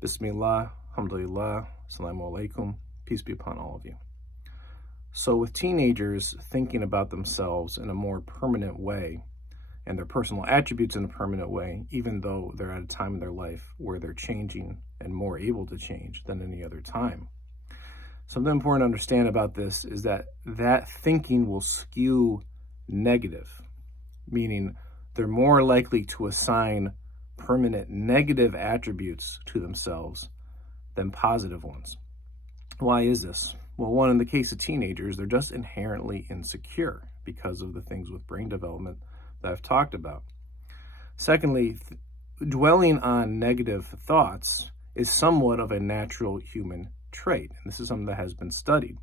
Bismillah, alhamdulillah, assalamu alaikum, peace be upon all of you. So with teenagers thinking about themselves in a more permanent way and their personal attributes in a permanent way, even though they're at a time in their life where they're changing and more able to change than any other time. Something important to understand about this is that thinking will skew negative, meaning they're more likely to assign permanent negative attributes to themselves than positive ones. Why is this? Well, one, in the case of teenagers, they're just inherently insecure because of the things with brain development that I've talked about. Secondly, dwelling on negative thoughts is somewhat of a natural human trait, and this is something that has been studied.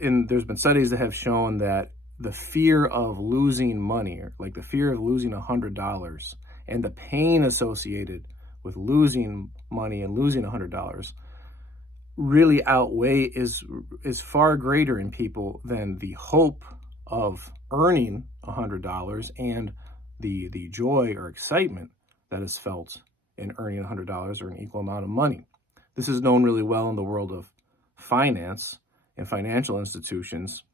And there's been studies that have shown that the fear of losing money, or like the fear of losing $100, and the pain associated with losing money and losing $100 really is far greater in people than the hope of earning $100 and the joy or excitement that is felt in earning $100 or an equal amount of money. This is known really well in the world of finance and financial institutions.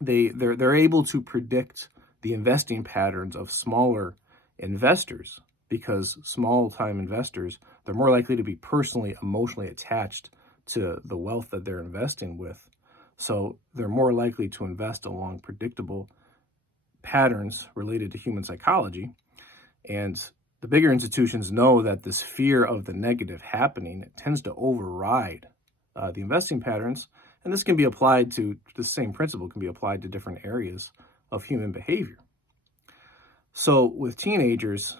They're able to predict the investing patterns of smaller investors, because small-time investors, they're more likely to be personally, emotionally attached to the wealth that they're investing with. So they're more likely to invest along predictable patterns related to human psychology. And the bigger institutions know that this fear of the negative happening tends to override the investing patterns. And this can be applied to, the same principle can be applied to different areas of human behavior. So with teenagers,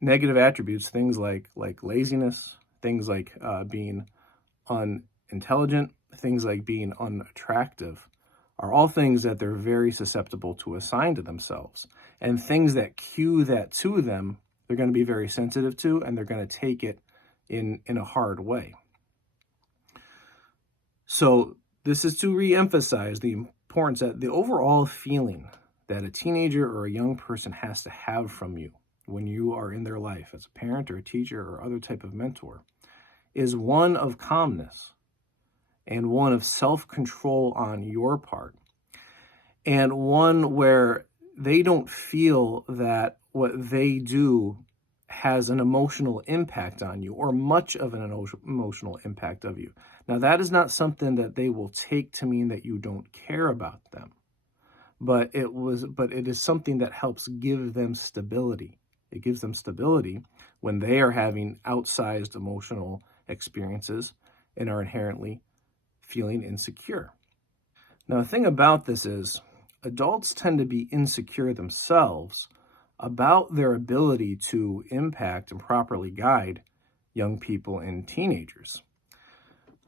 negative attributes, things like laziness, things like being unintelligent, things like being unattractive, are all things that they're very susceptible to assign to themselves. And things that cue that to them, they're going to be very sensitive to, and they're going to take it in a hard way. So this is to reemphasize the importance that the overall feeling that a teenager or a young person has to have from you when you are in their life as a parent or a teacher or other type of mentor is one of calmness and one of self-control on your part, and one where they don't feel that what they do has an emotional impact on you, or much of an emotional impact of you. Now, that is not something that they will take to mean that you don't care about them, but it is something that helps give them stability. It gives them stability when they are having outsized emotional experiences and are inherently feeling insecure. Now, the thing about this is adults tend to be insecure themselves about their ability to impact and properly guide young people and teenagers.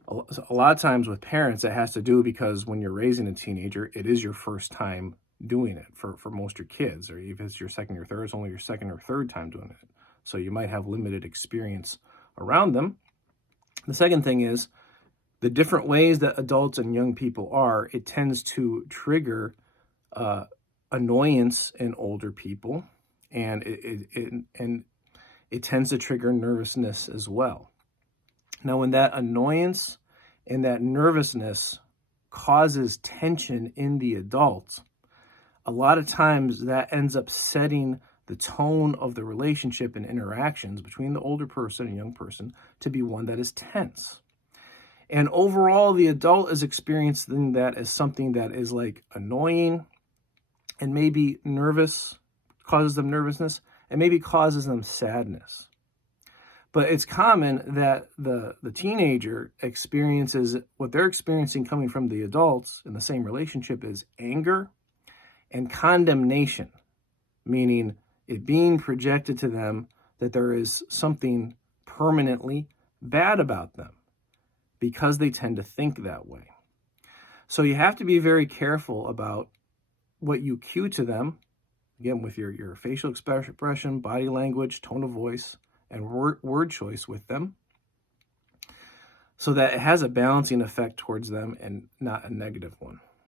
A lot of times with parents, it has to do because when you're raising a teenager, it is your first time doing it for most of your kids, or if it's your second or third, it's only your second or third time doing it. So you might have limited experience around them. The second thing is the different ways that adults and young people are, it tends to trigger annoyance in older people, and it tends to trigger nervousness as well. Now, when that annoyance and that nervousness causes tension in the adult, a lot of times that ends up setting the tone of the relationship and interactions between the older person and young person to be one that is tense. And overall, the adult is experiencing that as something that is like annoying and maybe nervous, causes them nervousness, and maybe causes them sadness. But it's common that the teenager experiences what they're experiencing coming from the adults in the same relationship is anger and condemnation, meaning it being projected to them that there is something permanently bad about them because they tend to think that way. So you have to be very careful about what you cue to them, again, with your facial expression, body language, tone of voice, and word choice with them, so that it has a balancing effect towards them and not a negative one.